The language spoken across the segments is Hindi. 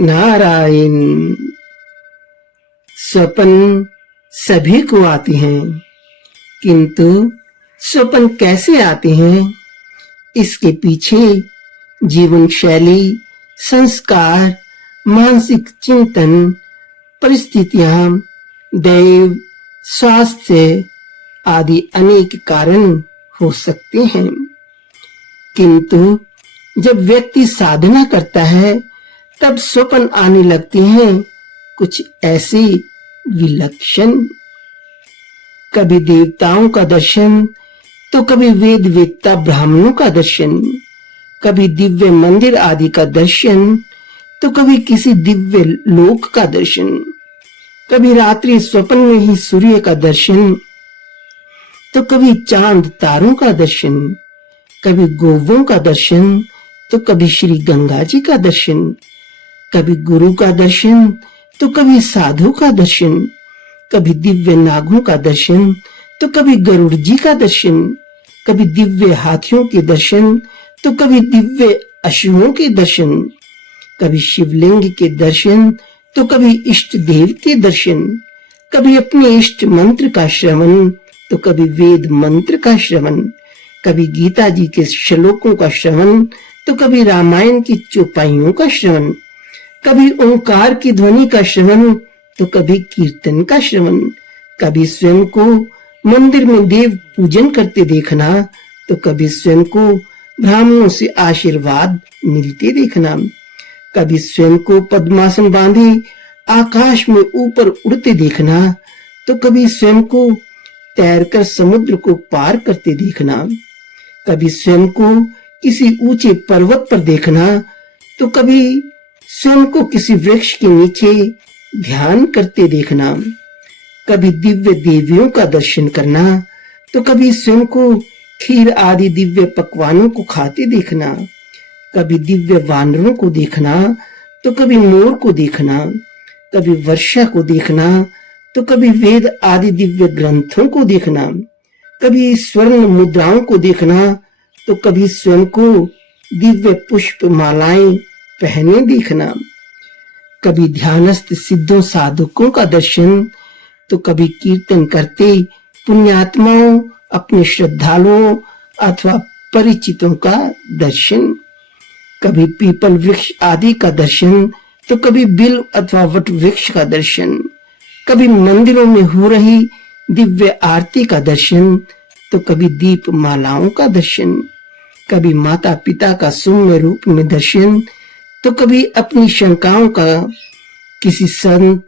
नारायण। स्वप्न सभी को आते हैं, किंतु स्वप्न कैसे आते हैं, इसके पीछे जीवन शैली, संस्कार, मानसिक चिंतन, परिस्थितियां, दैव, स्वास्थ्य आदि अनेक कारण हो सकते हैं। किंतु जब व्यक्ति साधना करता है तब स्वप्न आने लगते हैं कुछ ऐसे विलक्षण। कभी देवताओं का दर्शन, तो कभी वेद वेत्ता ब्राह्मणों का दर्शन, कभी दिव्य मंदिर आदि का दर्शन, तो कभी किसी दिव्य लोक का दर्शन, कभी रात्रि स्वप्न में ही सूर्य का दर्शन, तो कभी चांद तारों का दर्शन, कभी गोवों का दर्शन, तो कभी श्री गंगा जी का दर्शन, कभी गुरु का दर्शन, तो कभी साधु का दर्शन, कभी दिव्य नागों का दर्शन, तो कभी गरुड़ जी का दर्शन, कभी दिव्य हाथियों के दर्शन, तो कभी दिव्य अश्वों के दर्शन, कभी शिवलिंग के दर्शन, तो कभी इष्ट देव के दर्शन, कभी अपने इष्ट मंत्र का श्रवण, तो कभी वेद मंत्र का श्रवण, कभी गीता जी के श्लोकों का श्रवण, तो कभी रामायण की चौपाइयों का श्रवण, कभी ओंकार की ध्वनि का श्रवण, तो कभी कीर्तन का श्रवण, कभी स्वयं को मंदिर में देव पूजन करते देखना, तो कभी स्वयं को ब्राह्मणों से आशीर्वाद मिलते देखना, कभी स्वयं को पद्मासन बांधे आकाश में ऊपर उड़ते देखना, तो कभी स्वयं को तैरकर समुद्र को पार करते देखना, कभी स्वयं को किसी ऊंचे पर्वत पर देखना, तो कभी स्वयं को किसी वृक्ष के नीचे ध्यान करते देखना, कभी दिव्य देवियों का दर्शन करना, तो कभी स्वयं को खीर आदि दिव्य पकवानों को खाते देखना, कभी दिव्य वानरों को देखना, तो कभी मोर को देखना, कभी वर्षा को देखना, तो कभी वेद आदि दिव्य ग्रंथों को देखना, कभी स्वर्ण मुद्राओं को देखना, तो कभी स्वयं को दिव्य पुष्प मालाएं पहने देखना, कभी ध्यानस्थ सिद्धों साधकों का दर्शन, तो कभी कीर्तन करते पुण्यात्माओं, अपने श्रद्धालुओं अथवा परिचितों का दर्शन, कभी पीपल वृक्ष आदि का दर्शन, तो कभी बिल्व अथवा वट वृक्ष का दर्शन, कभी मंदिरों में हो रही दिव्य आरती का दर्शन, तो कभी दीप मालाओं का दर्शन, कभी माता पिता का सौम्य रूप में दर्शन, तो कभी अपनी शंकाओं का किसी संत,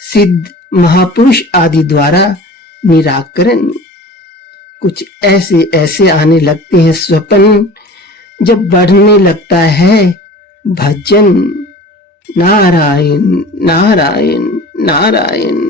सिद्ध, महापुरुष आदि द्वारा निराकरण। कुछ ऐसे ऐसे आने लगते हैं स्वप्न, जब बढ़ने लगता है भजन। नारायण नारायण नारायण।